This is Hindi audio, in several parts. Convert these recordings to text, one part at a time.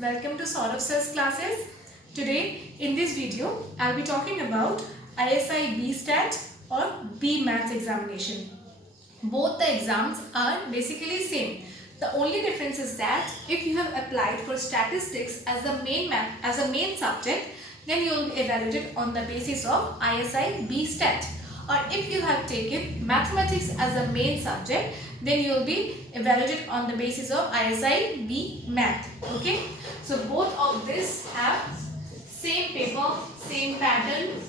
Welcome to Saurabh Sir's classes. Today in this video I'll be talking about ISI B Stat or B Maths examination. Both the exams are basically same. The only difference is that if you have applied for statistics as a main subject, then you will be evaluated on the basis of ISI B Stat. Or if you have taken mathematics as a main subject, then you will be evaluated on the basis of ISI B Math. Okay, so both of this have same paper, same pattern,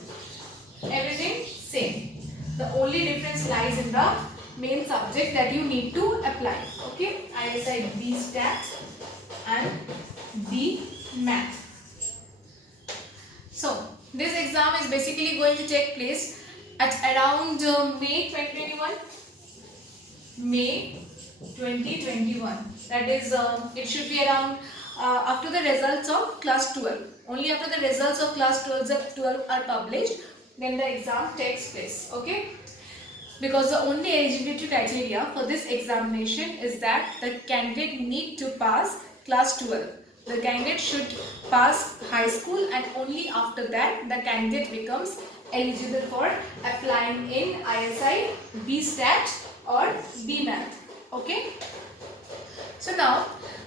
everything same. The only difference lies in the main subject that you need to apply. Okay, ISI B Stat and B Math. So this exam is basically going to take place at around May 2021. May 2021. That is, it should be around after the results of class 12. Only after the results of class 12 are published, then the exam takes place. Okay. Because the only eligibility criteria for this examination is that the candidate need to pass class 12. The candidate should pass high school, and only after that the candidate becomes eligible for applying in ISI B Stat or B Math. Okay. So now,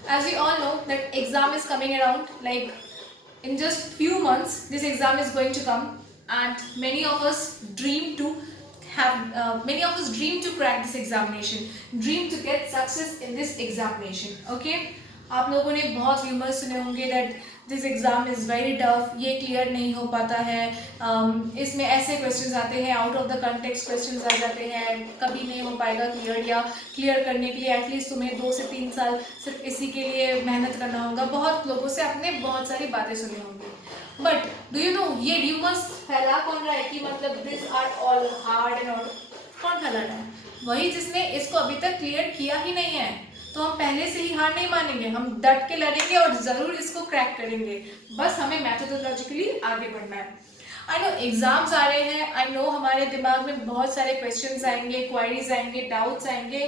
as we all know that exam is coming around, like in just few months this exam is going to come, and many of us dream to crack this examination, dream to get success in this examination. Okay, आप लोगों ने बहुत rumors सुने होंगे that this exam is very tough, ये clear नहीं हो पाता है, इसमें ऐसे questions आते हैं, out of the context questions आ जाते हैं, कभी नहीं हो पाएगा clear, या clear करने के लिए at least तुम्हें 2 से 3 साल सिर्फ इसी के लिए मेहनत करना होगा. बहुत लोगों से आपने बहुत सारी बातें सुनी होंगी. बट डू यू नो ये र्यूमर्स फैला कौन रहा है कि मतलब this are all hard and all? कौन फैला रहा है? वही जिसने इसको अभी तक क्लियर किया ही नहीं है. तो हम पहले से ही हार नहीं मानेंगे, हम डट के लड़ेंगे और जरूर इसको क्रैक करेंगे. बस हमें मैथोडोलॉजिकली आगे बढ़ना है. आई नो एग्जाम्स आ रहे हैं, आई नो हमारे दिमाग में बहुत सारे क्वेश्चंस आएंगे, क्वारीज आएंगे, डाउट्स आएंगे,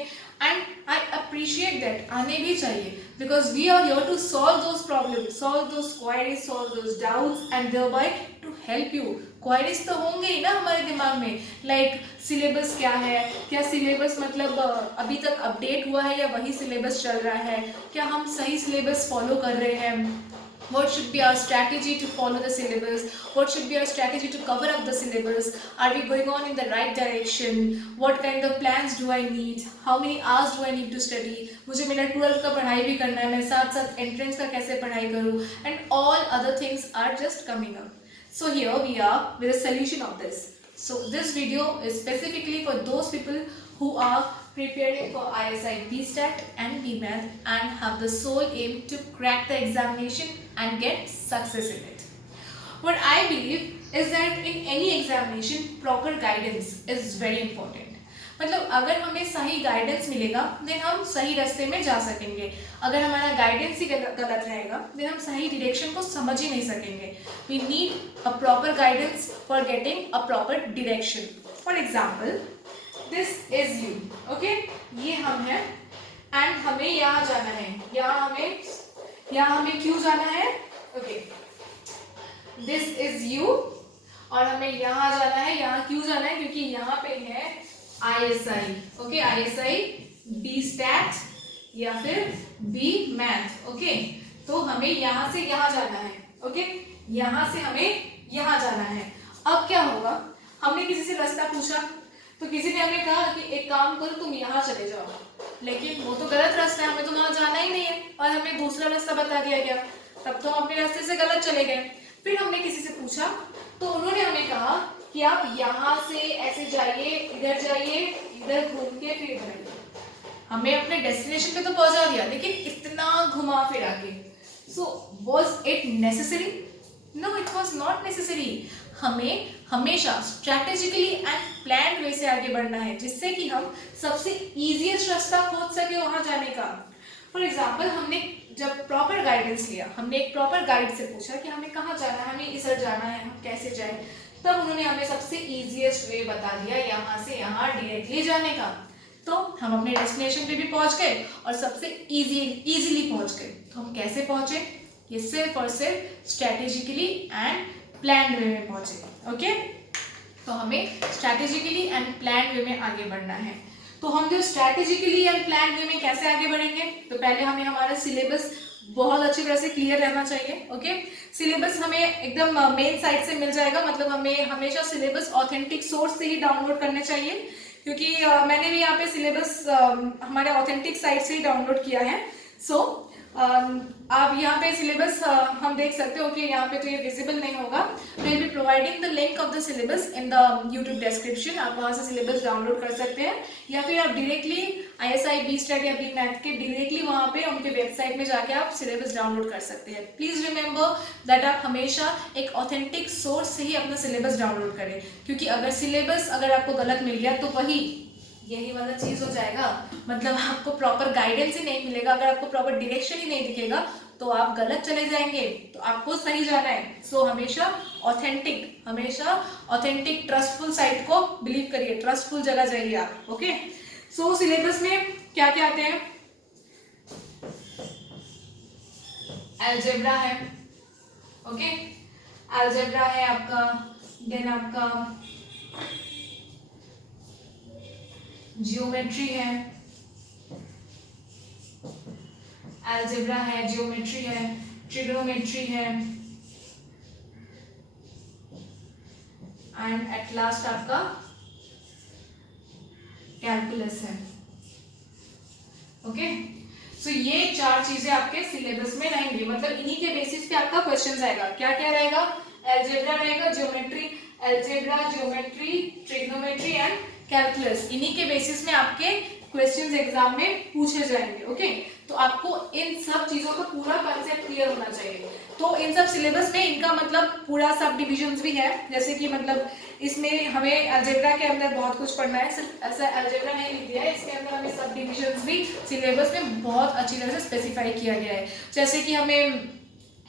एंड आई अप्रिशिएट दैट. आने भी चाहिए, because we are here to solve those problems, solve those queries, solve those doubts, and thereby to help you. Queries तो होंगे ही ना हमारे दिमाग में, लाइक सिलेबस क्या है, क्या सिलेबस मतलब अभी तक अपडेट हुआ है या वही सिलेबस चल रहा है, क्या हम सही सिलेबस फॉलो कर रहे हैं, what should be our strategy to follow the syllabus, what should be our strategy to cover up the syllabus, are we going on in the right direction, what kind of plans do I need, how many hours do I need to study, मुझे मेरा 12th का पढ़ाई भी करना है, मैं साथ साथ एंट्रेंस का कैसे पढ़ाई करूँ, and all other things are just coming up. So here we are with a solution of this. So this video is specifically for those people who are preparing for ISI B Stat and B Math and have the sole aim to crack the examination and get success in it. What I believe is that in any examination, proper guidance is very important. मतलब अगर हमें सही गाइडेंस मिलेगा देन हम सही रास्ते में जा सकेंगे. अगर हमारा गाइडेंस ही गलत रहेगा देन हम सही डायरेक्शन को समझ ही नहीं सकेंगे. We need a proper guidance for getting a proper direction. For example, this is you. Okay, ये हम हैं एंड हमें यहाँ जाना है. यहाँ हमें क्यों जाना है? ओके, दिस इज यू और हमें यहाँ जाना है. यहाँ क्यों जाना है? क्योंकि यहाँ पे है ISI. Okay, ISI B Stat या फिर B Math. ओके, तो हमें यहाँ से यहाँ जाना है. ओके, यहाँ से हमें यहाँ जाना है. अब क्या होगा? हमने किसी से रास्ता पूछा तो किसी ने हमें कहा कि एक काम करो, तुम यहाँ चले जाओ, लेकिन वो तो गलत रास्ता है, हमें तो वहाँ जाना ही नहीं है और हमें दूसरा रास्ता बता दिया गया. तब तो हम अपने रास्ते से गलत चले गए. फिर हमने किसी से पूछा तो उन्होंने हमें कहा कि आप यहाँ से ऐसे जाइए, इधर जाइए, इधर घूम के फिर इधर आइए. हमें अपने डेस्टिनेशन पे तो पहुंचा दिया, लेकिन इतना घुमा फिरा के. So was it necessary? No, it was not necessary. हमें हमेशा स्ट्रैटेजिकली एंड प्लान वे से आगे बढ़ना है, जिससे कि हम सबसे इजीएस्ट रास्ता खोज सके वहां जाने का. फॉर एग्जाम्पल, हमने जब प्रॉपर गाइडेंस लिया, हमने एक प्रॉपर गाइड से पूछा कि हमें कहाँ जाना है, हमें इधर जाना है, हम कैसे जाएं, तब उन्होंने हमें सबसे इजीएस्ट वे बता दिया यहाँ से यहाँ डायरेक्टली जाने का. तो हम अपने डेस्टिनेशन पे भी पहुंच गए और सबसे इजीली पहुंच गए. तो हम कैसे पहुंचे? ये सिर्फ और सिर्फ स्ट्रेटेजिकली एंड प्लान वे में पहुंचे। ओके, तो हमें स्ट्रैटेजिकली एंड प्लान वे में आगे बढ़ना है। तो हम जो स्ट्रैटेजिकली एंड प्लान वे में कैसे आगे बढ़ेंगे, तो पहले हमें हमारा सिलेबस बहुत अच्छी तरह से क्लियर रहना चाहिए। ओके, सिलेबस हमें एकदम मेन साइट से मिल जाएगा, मतलब हमें हमेशा सिलेबस ऑथेंटिक सोर्स से ही डाउनलोड करने चाहिए, क्योंकि मैंने भी यहाँ पे सिलेबस हमारे ऑथेंटिक साइट से ही डाउनलोड किया है। सो आप यहाँ पे सिलेबस हम देख सकते हो कि यहाँ पे तो ये विजिबल नहीं होगा। Will be providing the link of the syllabus in the YouTube description. आप वहाँ से सिलेबस डाउनलोड कर सकते हैं, या फिर आप डायरेक्टली ISI BSTAT या BMAT के डायरेक्टली वहाँ पे उनके वेबसाइट में जाके आप सिलेबस डाउनलोड कर सकते हैं। प्लीज रिमेंबर दैट आप हमेशा एक ऑथेंटिक सोर्स से ही अपना सिलेबस डाउनलोड करें, क्योंकि अगर सिलेबस अगर आपको गलत मिल गया तो वही यही वाला चीज हो जाएगा, मतलब आपको प्रॉपर गाइडेंस ही नहीं मिलेगा, अगर आपको प्रॉपर डायरेक्शन ही नहीं दिखेगा तो आप गलत चले जाएंगे, तो आपको सही जाना है। सो हमेशा ऑथेंटिक ट्रस्टफुल साइट को बिलीव करिए, ट्रस्टफुल जगह जाइए आप। ओके, सो सिलेबस में क्या क्या आते हैं, अलजेब्रा है, ओके, अलजेब्रा है आपका, देन आपका जियोमेट्री है, अलजेब्रा है, जियोमेट्री है, ट्रिग्नोमेट्री है, एंड एट लास्ट आपका कैलकुलस है। ओके, सो ये चार चीजें आपके सिलेबस में रहेंगी, मतलब इन्हीं के बेसिस पे आपका क्वेश्चन आएगा। क्या क्या रहेगा, अलजेब्रा रहेगा, geometry, algebra, geometry, trigonometry and calculus, इन्हीं के बेसिस में आपके क्वेश्चंस एग्जाम में पूछे जाएंगे। ओके, तो आपको इन सब चीजों का पूरा कॉन्सेप्ट क्लियर होना चाहिए। तो इन सब सिलेबस में इनका मतलब पूरा सब डिविजन्स भी है, जैसे कि मतलब इसमें हमें अलजेब्रा के अंदर बहुत कुछ पढ़ना है, सिर्फ ऐसा अलजेब्रा नहीं लिख दिया है, इसके अंदर हमें सब डिविजन्स भी सिलेबस में बहुत अच्छी तरह से स्पेसिफाई किया गया है, जैसे कि हमें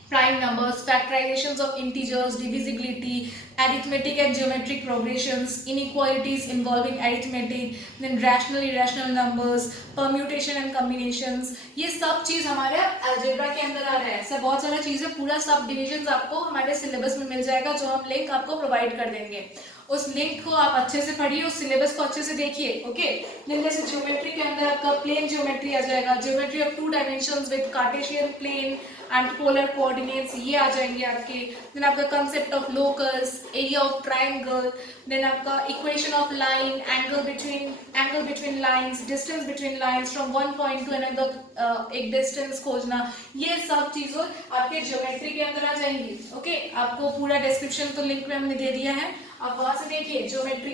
prime numbers, factorizations of integers, divisibility, arithmetic and geometric progressions, inequalities involving arithmetic, then rational irrational numbers, permutation and combinations, ये सब चीज हमारे अलजेब्रा के अंदर आ रहा है। ऐसा बहुत सारा चीजें, पूरा सब डिविजन्स आपको हमारे सिलेबस में मिल जाएगा, जो हम लिंक आपको प्रोवाइड कर देंगे। उस लिंक को आप अच्छे से पढ़िए, उस सिलेबस को अच्छे से देखिए। ओके, देन जैसे ज्योमेट्री के अंदर आपका प्लेन ज्योमेट्री आ जाएगा, geometry of 2 dimensions with cartesian plane and polar coordinates, ये आ जाएंगे आपके। देन आपका concept of locus, area of triangle, then आपका equation of line, angle between lines, distance between lines from one point to another, एक डिस्टेंस खोजना, ये सब चीजें आपके ज्योमेट्री के अंदर आ जाएंगी। ओके, आपको पूरा डिस्क्रिप्शन तो लिंक में हमने दे दिया है, आप वहां से देखिए ज्योमेट्री।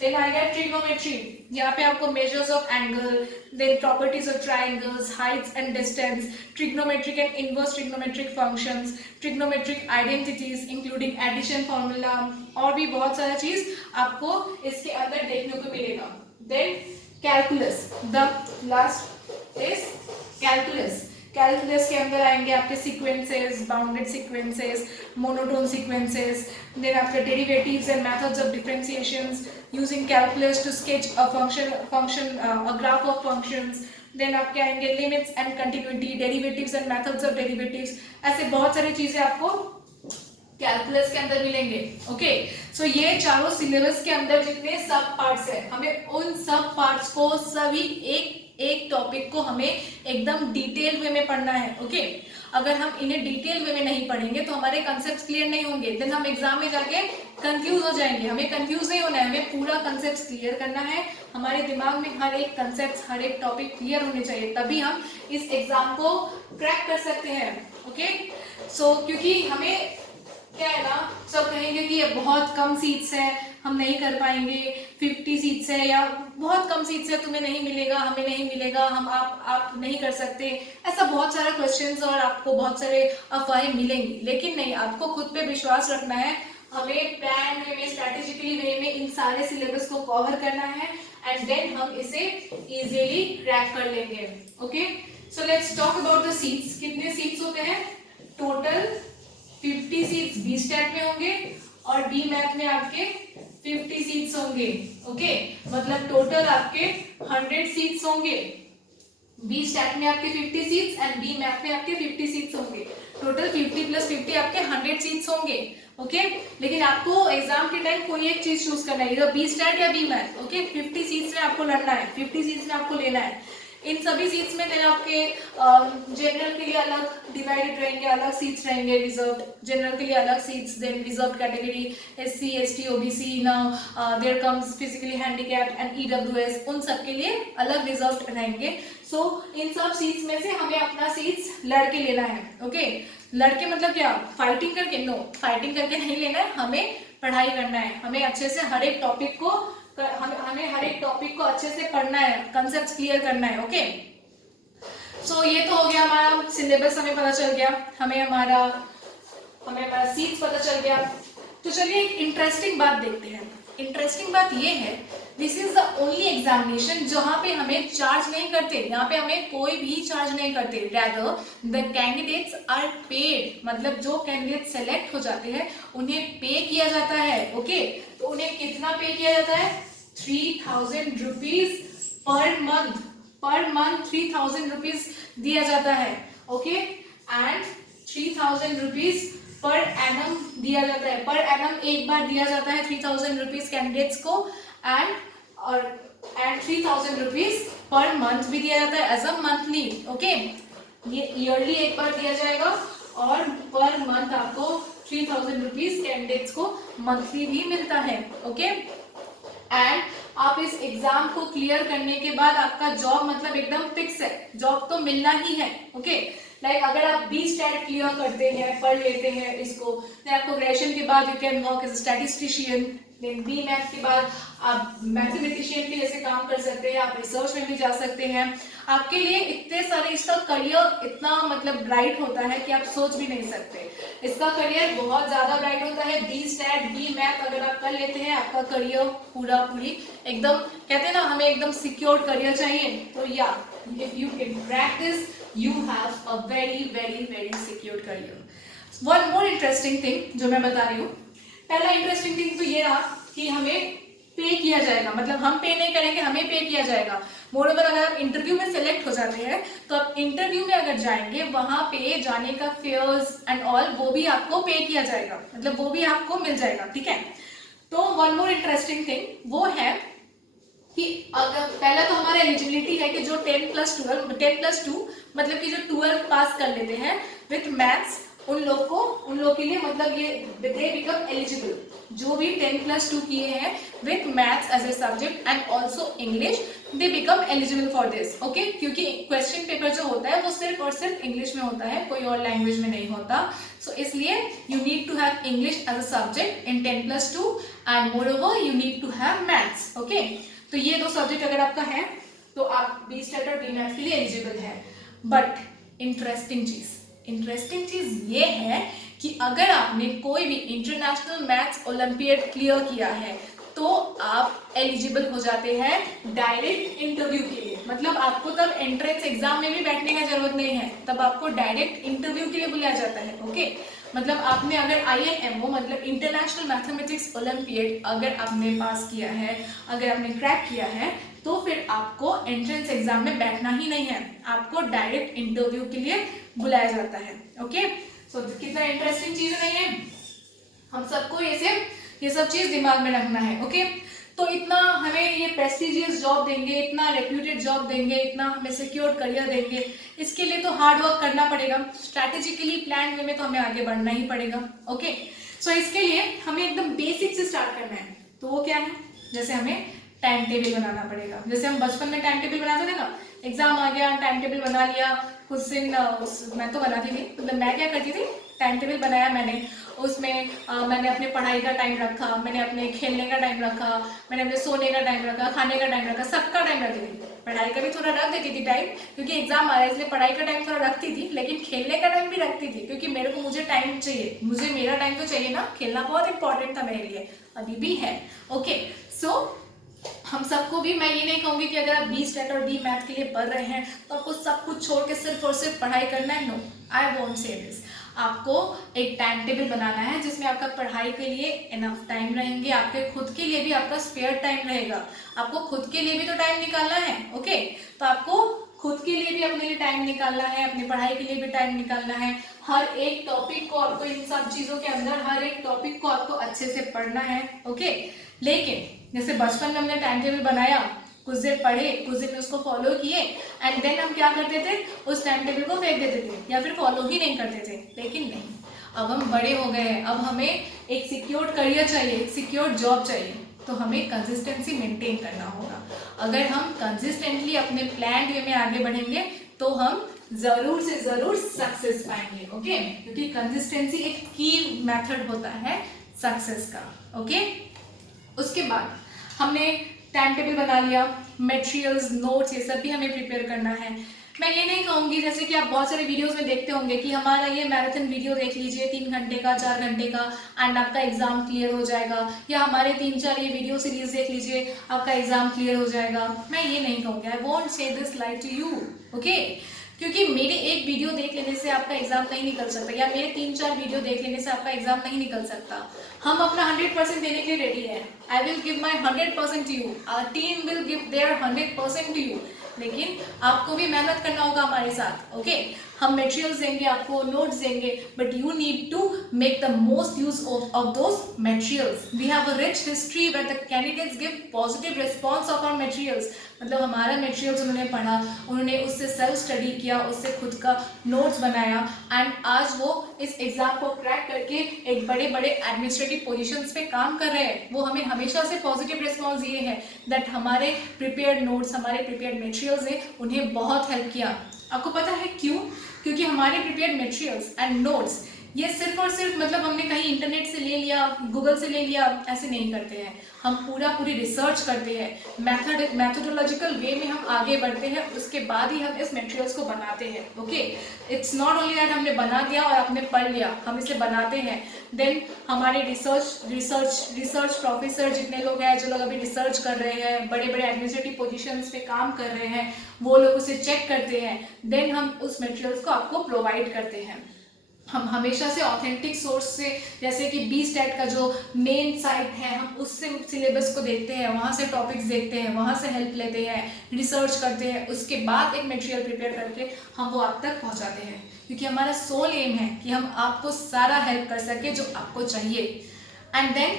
देन आ गया ट्रिग्नोमेट्री, यहाँ पे आपको measures of angle, then properties of triangles, heights and distance, trigonometric and inverse trigonometric functions, trigonometric identities including addition formula, और भी बहुत सारा चीज आपको इसके अंदर देखने को मिलेगा। Then calculus, the last is calculus. Calculus के अंदर आएंगे आपके sequences, bounded sequences, monotone sequences, then आपके derivatives and methods of differentiations using calculus to sketch a a graph of functions, then आपके आएंगे limits and continuity, derivatives and methods of derivatives, ऐसे बहुत सारी चीजें आपको कैलकुलस के अंदर मिलेंगे। ओके, सो ये चारों सिलेबस के अंदर जितने सब पार्ट्स हैं, हमें उन सब पार्ट्स को सभी एक टॉपिक को हमें एकदम डिटेल वे में पढ़ना है। ओके, अगर हम इन्हें डिटेल वे में नहीं पढ़ेंगे तो हमारे कंसेप्ट क्लियर नहीं होंगे, देन हम एग्जाम में जाके कंफ्यूज हो जाएंगे। हमें कंफ्यूज नहीं होना है, हमें पूरा कंसेप्ट क्लियर करना है, हमारे दिमाग में हर एक कंसेप्ट, हर एक टॉपिक क्लियर होने चाहिए, तभी हम इस एग्जाम को क्रैक कर सकते हैं। ओके, सो क्योंकि हमें क्या है ना, सब कहेंगे कि ये बहुत कम सीट्स है, हम नहीं कर पाएंगे, 50 सीट्स है या बहुत कम सीट्स है, तुम्हें नहीं मिलेगा, हमें नहीं मिलेगा, हम आप नहीं कर सकते, ऐसा बहुत सारा क्वेश्चंस और आपको बहुत सारे अफवाहें मिलेंगी। लेकिन नहीं, आपको खुद पे विश्वास रखना है, हमें प्लान वे में, स्ट्रेटेजिकली वे में इन सारे सिलेबस को कवर करना है, एंड देन हम इसे इजीली क्रैक कर लेंगे। Okay, so let's talk about the seats. कितने सीट्स होते हैं टोटल? 50 सीट्स बी स्टैट में होंगे और बी मैथ में आपके 50 सीट्स होंगे। ओके, मतलब टोटल आपके 100 सीट्स होंगे। बी स्टैट में आपके 50 सीट्स एंड बी मैथ में आपके 50 सीट्स होंगे। टोटल 50 + 50 आपके 100 सीट्स होंगे, ओके। लेकिन आपको एग्जाम के टाइम कोई एक चीज चूज करना है, इधर बी स्टैट या बी मैथ, ओके। 50 सीट्स में आपको लड़ना है, 50 सीट्स में आपको लेना है। इन सभी सीट्स में देन आपके जनरल के लिए अलग डिवाइडेड रहेंगे, अलग सीट्स रहेंगे रिजर्व, जनरल के लिए अलग seats, then reserve category SC ST OBC, now there comes physically handicapped and EWS, उन सब के लिए अलग रिजर्व रहेंगे। सो इन सब सीट्स में से हमें अपना सीट्स लड़के लेना है, ओके। लड़के मतलब क्या, फाइटिंग करके? नो, फाइटिंग करके नहीं लेना है, हमें पढ़ाई करना है, हमें अच्छे से हर एक टॉपिक को अच्छे से पढ़ना है, कंसेप्ट क्लियर करना है, ओके। सो ये तो हो गया हमारा सिलेबस, हमें पता चल गया, हमें हमारा सीट्स पता चल गया। तो चलिए एक इंटरेस्टिंग बात देखते हैं। इंटरेस्टिंग बात ये है, this is the only examination जहां पे हमें चार्ज नहीं करते, यहाँ पे हमें कोई भी चार्ज नहीं करते, rather the candidates are paid, मतलब जो कैंडिडेट सेलेक्ट हो जाते हैं उन्हें पे किया जाता है, ओके। तो उन्हें कितना पे किया जाता है? 3000 रुपीज पर मंथ 3000 रुपीज दिया जाता है, okay. And 3000 rupees per annum दिया जाता है, पर एनम एक बार दिया जाता है 3000 रुपीज कैंडिडेट्स को, एंड 3000 रुपीज पर मंथ भी दिया जाता है एज अ मंथली, ओके। ये ईयरली एक बार दिया जाएगा और पर मंथ आपको 3000 रुपीज कैंडिडेट्स को मंथली भी मिलता है, ओके। एंड आप इस एग्जाम को क्लियर करने के बाद आपका जॉब मतलब एकदम फिक्स है, जॉब तो मिलना ही है, ओके। लाइक अगर आप बी स्टैट क्लियर करते हैं, पढ़ लेते हैं इसको, फिर आपको ग्रेजुएशन के बाद you can work as a statistician, then B math के बाद आप मैथमेटिशियन के जैसे काम कर सकते हैं, आप रिसर्च में भी जा सकते हैं। आपके लिए इतने सारे, इसका करियर इतना मतलब ब्राइट होता है कि आप सोच भी नहीं सकते। इसका करियर बहुत ज्यादा ब्राइट होता है। बी स्टैट बी मैथ अगर आप कर लेते हैं, आपका करियर पूरी एकदम, कहते हैं ना हमें एकदम सिक्योर करियर चाहिए, तो या if you can crack this you have a very very very secured career. One more interesting thing जो मैं बता रही हूँ, पहला इंटरेस्टिंग थिंग तो ये रहा कि हमें पे किया जाएगा, मतलब हम पे नहीं करेंगे, हमें पे किया जाएगा। मोreover अगर आप इंटरव्यू में सेलेक्ट हो जाते हैं तो आप इंटरव्यू में अगर जाएंगे, वहां पे जाने का फेयर्स एंड ऑल वो भी आपको पे किया जाएगा, मतलब वो भी आपको मिल जाएगा, ठीक है। तो वन मोर इंटरेस्टिंग थिंग वो है कि अगर पहला तो हमारा एलिजिबिलिटी है कि जो 10+2 मतलब कि जो 12 पास कर लेते हैं विथ मैथ्स, उन लोग के लिए मतलब ये दे बिकम एलिजिबल, जो भी 10+2 किए हैं with maths as a subject and also English, they become eligible for this, okay. क्योंकि क्वेश्चन पेपर जो होता है वो सिर्फ और सिर्फ इंग्लिश में होता है, कोई और लैंग्वेज में नहीं होता। सो इसलिए you need to have English as a subject in 10+2 and moreover you need to have maths, okay. तो ये दो सब्जेक्ट अगर आपका है तो आप बी स्टैट और बी मैथ के लिए एलिजिबल है। बट इंटरेस्टिंग चीज ये है कि अगर आपने कोई भी इंटरनेशनल मैथ्स ओलंपियड क्लियर किया है तो आप एलिजिबल हो जाते हैं डायरेक्ट इंटरव्यू के लिए, मतलब आपको तब एंट्रेंस एग्जाम में भी बैठने का जरूरत नहीं है, तब आपको डायरेक्ट इंटरव्यू के लिए बुलाया जाता है, ओके। मतलब आपने अगर IMO मतलब इंटरनेशनल मैथमेटिक्स ओलंपियड अगर आपने पास किया है, अगर आपने क्रैक किया है, तो फिर आपको एंट्रेंस एग्जाम में बैठना ही नहीं है, आपको डायरेक्ट इंटरव्यू के लिए बुलाया जाता है, ओके। सो कितना इंटरेस्टिंग चीज नहीं है, हम सबको ये सब चीज दिमाग में रखना है, ओके। तो इतना हमें ये प्रेस्टिजियस जॉब देंगे, इतना रेप्यूटेड जॉब देंगे, इतना हमें सिक्योर करियर देंगे, इसके लिए तो हार्ड वर्क करना पड़ेगा, स्ट्रैटेजिकली प्लान वे में तो हमें आगे बढ़ना ही पड़ेगा, ओके। सो इसके लिए हमें एकदम बेसिक से स्टार्ट करना है। तो वो क्या है, जैसे हमें टाइम टेबल बनाना पड़ेगा, जैसे हम बचपन में टाइम टेबल बनाते थे ना, एग्जाम आ गया टाइम टेबल बना लिया, कुछ दिन मैं तो बनाती थी, मतलब मैं क्या करती थी, टाइम टेबल बनाया मैंने, उसमें मैंने अपने पढ़ाई का टाइम रखा, मैंने अपने खेलने का टाइम रखा, मैंने अपने सोने का टाइम रखा, खाने का टाइम रखा, सबका टाइम रखती थी। पढ़ाई का भी थोड़ा रख देती थी टाइम, क्योंकि एग्जाम आ रहा है इसलिए पढ़ाई का टाइम थोड़ा रखती थी, लेकिन खेलने का टाइम भी रखती थी, क्योंकि मुझे टाइम चाहिए, मुझे मेरा टाइम तो चाहिए ना, खेलना बहुत इंपॉर्टेंट था मेरे लिए, अभी भी है, ओके। सो हम सबको भी, मैं ये नहीं कहूँगी कि अगर आप बी स्टैट और बी मैथ के लिए पढ़ रहे हैं तो आपको सब कुछ छोड़ के सिर्फ और सिर्फ पढ़ाई करना है, no, I won't say this. आपको एक टाइम टेबल बनाना है जिसमें आपका पढ़ाई के लिए इनफ टाइम रहेंगे, आपके खुद के लिए भी आपका स्पेयर टाइम रहेगा, आपको खुद के लिए भी तो टाइम निकालना है, ओके। तो आपको खुद के लिए भी अपने लिए टाइम निकालना है, अपनी पढ़ाई के लिए भी टाइम निकालना है, हर एक टॉपिक को आपको, इन सब चीज़ों के अंदर हर एक टॉपिक को आपको अच्छे से पढ़ना है, ओके। लेकिन जैसे बचपन में हमने टाइम टेबल बनाया, कुछ देर पढ़े, कुछ दिन उसको फॉलो किए, एंड देन हम क्या करते थे, उस टाइम टेबल को फेंक देते थे या फिर फॉलो ही नहीं करते थे। लेकिन नहीं, अब हम बड़े हो गए हैं, अब हमें एक सिक्योर्ड करियर चाहिए, एक सिक्योर्ड जॉब चाहिए, तो हमें कंसिस्टेंसी मेंटेन करना होगा। अगर हम कंसिस्टेंटली अपने प्लान वे में आगे बढ़ेंगे तो हम ज़रूर से ज़रूर सक्सेस पाएंगे, ओके। क्योंकि कंसिस्टेंसी एक की मेथड होता है सक्सेस का, ओके। उसके बाद हमने टाइम टेबल बना लिया, मटेरियल्स, नोट्स, ये सब भी हमें प्रिपेयर करना है। मैं ये नहीं कहूँगी, जैसे कि आप बहुत सारे वीडियोस में देखते होंगे कि हमारा ये मैराथन वीडियो देख लीजिए 3 घंटे का, 4 घंटे का, एंड आपका एग्जाम क्लियर हो जाएगा, या हमारे 3-4 ये वीडियो सीरीज देख लीजिए, आपका एग्जाम क्लियर हो जाएगा। मैं ये नहीं कहूँगी, I won't say this like to you, okay. क्योंकि मेरे एक वीडियो देख लेने से आपका एग्जाम नहीं निकल सकता, या मेरे 3-4 वीडियो देख लेने से आपका एग्जाम नहीं निकल सकता। हम अपना 100% देने के लिए रेडी है। I will give my 100% to you, our team will give their 100% to you, लेकिन आपको भी मेहनत करना होगा हमारे साथ, ओके। हम मटेरियल्स देंगे आपको, नोट्स देंगे, but you need to make the most use of those materials. We have a rich history where the candidates give positive response of our materials. मतलब हमारा मटेरियल्स उन्होंने पढ़ा, उन्होंने उससे सेल्फ स्टडी किया, उससे खुद का नोट्स बनाया, एंड आज वो इस एग्जाम को क्रैक करके एक बड़े बड़े एडमिनिस्ट्रेटिव पोजीशंस पे काम कर रहे हैं। वो हमें हमेशा से पॉजिटिव रिस्पॉन्स ये है दैट हमारे प्रिपेयर्ड नोट्स, हमारे प्रिपेयर्ड मटेरियल्स ने उन्हें बहुत हेल्प किया। आपको पता है क्यों? क्योंकि हमारे प्रिपेयर्ड मटेरियल्स एंड नोट्स ये सिर्फ और सिर्फ मतलब हमने कहीं इंटरनेट से ले लिया, गूगल से ले लिया, ऐसे नहीं करते हैं। हम पूरी रिसर्च करते हैं, मैथोडोलॉजिकल वे में हम आगे बढ़ते हैं, उसके बाद ही हम इस मटेरियल्स को बनाते हैं, okay. It's not only that हमने बना दिया और आपने पढ़ लिया, हम इसे बनाते हैं, देन हमारे रिसर्च प्रोफेसर जितने लोग हैं, जो लोग अभी रिसर्च कर रहे हैं, बड़े बड़े एडमिनिस्ट्रेटिव पोजीशंस पे काम कर रहे हैं, वो लोग उसे चेक करते हैं, देन हम उस मटेरियल्स को आपको प्रोवाइड करते हैं। हम हमेशा से ऑथेंटिक सोर्स से, जैसे कि BSTET का जो मेन साइट है, हम उससे सिलेबस को देखते हैं, वहाँ से टॉपिक्स देखते हैं, वहाँ से हेल्प लेते हैं, रिसर्च करते हैं, उसके बाद एक मटेरियल प्रिपेयर करके हम वो आप तक पहुँचाते हैं। क्योंकि हमारा सोल एम है कि हम आपको सारा हेल्प कर सके जो आपको चाहिए। And then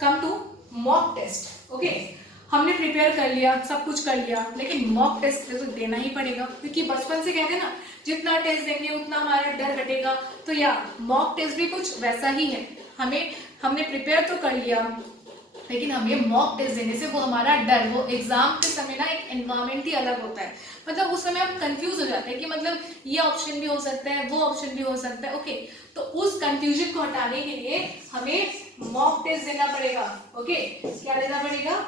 come to mock test, okay. हमने प्रिपेयर कर लिया, सब कुछ कर लिया, लेकिन मॉक टेस्ट तो देना ही पड़ेगा, क्योंकि बचपन से कहते हैं ना, जितना टेस्ट देंगे उतना हमारा डर हटेगा। तो या मॉक टेस्ट भी कुछ वैसा ही है। हमने प्रिपेयर तो कर लिया, लेकिन हमें मॉक टेस्ट देने से वो हमारा डर, वो एग्जाम के समय ना एक एनवायरमेंट ही अलग होता है। मतलब उस समय हम कंफ्यूज हो जाते हैं कि मतलब ये ऑप्शन भी हो सकता है, वो ऑप्शन भी हो सकता है, ओके। तो उस कंफ्यूजन को हटाने के लिए हमें मॉक टेस्ट देना पड़ेगा, ओके। क्या देना पड़ेगा?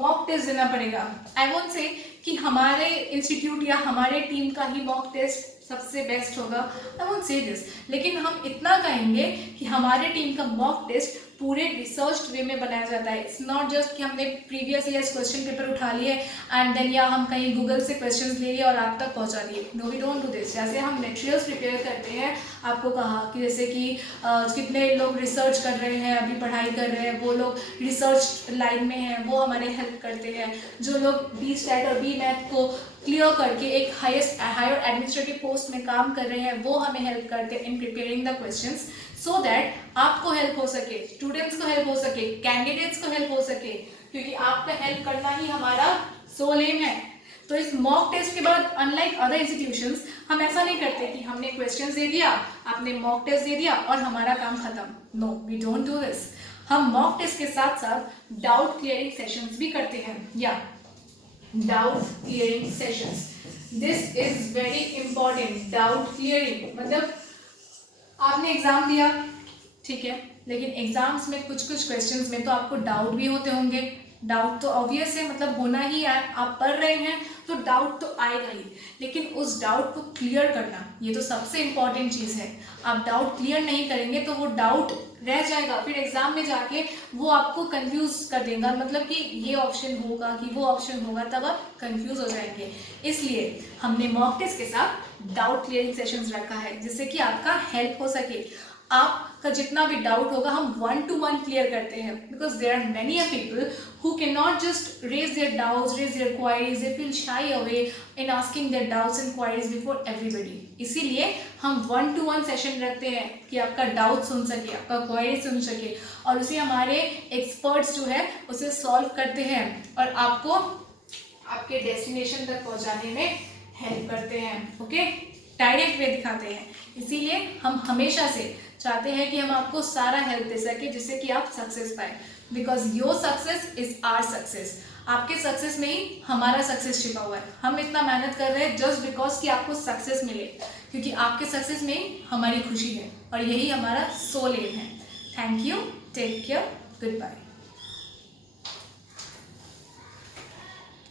मॉक टेस्ट देना पड़ेगा। आई वोंट से कि हमारे इंस्टीट्यूट या हमारे टीम का ही मॉक टेस्ट सबसे बेस्ट होगा, आई वोंट से दिस, लेकिन हम इतना कहेंगे कि हमारे टीम का मॉक टेस्ट पूरे रिसर्च वे में बनाया जाता है। इट्स नॉट जस्ट कि हमने प्रीवियस ईयर्स क्वेश्चन पेपर उठा लिए एंड देन या हम कहीं गूगल से क्वेश्चंस ले लिए और आप तक पहुंचा दिए। No, we don't do this. जैसे हम मटेरियल्स प्रिपेयर करते हैं, आपको कहा कि जैसे कि कितने लोग रिसर्च कर रहे हैं, अभी पढ़ाई कर रहे हैं, वो लोग रिसर्च लाइन में हैं, वो हमारे हेल्प करते हैं। जो लोग BSTET और BMath को क्लियर करके एक हायर एडमिनिस्ट्रेटिव पोस्ट में काम कर रहे हैं, वो हमें हेल्प करते हैं in preparing the questions, so that आपको हेल्प हो सके, स्टूडेंट्स को हेल्प हो सके, कैंडिडेट्स को हेल्प हो सके, क्योंकि आपका हेल्प करना ही हमारा सोल एम है। तो इस मॉक टेस्ट के बाद अनलाइक अदर इंस्टीट्यूशंस, हम ऐसा नहीं करते कि हमने क्वेश्चंस दे दिया, आपने मॉक टेस्ट दे दिया और हमारा काम खत्म। No, we don't do this. हम मॉक टेस्ट के साथ साथ डाउट क्लियरिंग सेशंस भी करते हैं, या doubt clearing sessions, this is very important. Doubt clearing मतलब आपने एग्जाम दिया, ठीक है, लेकिन एग्जाम्स में कुछ क्वेश्चंस में तो आपको डाउट भी होते होंगे। डाउट तो ऑब्वियस है, मतलब होना ही है, आप पढ़ रहे हैं तो डाउट तो आएगा ही, लेकिन उस डाउट को क्लियर करना ये तो सबसे इम्पॉर्टेंट चीज़ है। आप डाउट क्लियर नहीं करेंगे तो वो डाउट रह जाएगा, फिर एग्जाम में जाके वो आपको कंफ्यूज कर देगा, मतलब कि ये ऑप्शन होगा कि वो ऑप्शन होगा, तब आप कंफ्यूज हो जाएंगे। इसलिए हमने मॉक टेस्ट के साथ डाउट क्लियरिंग सेशंस रखा है, जिससे कि आपका हेल्प हो सके। आपका जितना भी डाउट होगा हम 1-to-1 क्लियर करते हैं, because there are many people who cannot just raise their doubts, raise their queries, they feel shy away in asking their doubts and queries before everybody. इसीलिए हम 1-to-1 सेशन रखते हैं कि आपका डाउट सुन सके, आपका क्वेरी सुन सके, और उसे हमारे एक्सपर्ट्स जो है उसे सॉल्व करते हैं और आपको आपके डेस्टिनेशन तक पहुंचाने में हेल्प करते हैं. ओके, डायरेक्ट वे दिखाते हैं. इसीलिए हम हमेशा से चाहते हैं कि हम आपको सारा हेल्प दे सके जिससे कि आप सक्सेस पाए, because your success is our success. आपके सक्सेस में ही हमारा सक्सेस छिपा हुआ है. हम इतना मेहनत कर रहे हैं जस्ट बिकॉज कि आपको सक्सेस मिले, क्योंकि आपके सक्सेस में ही हमारी खुशी है और यही हमारा सोल एम है. Thank you, take care, good bye.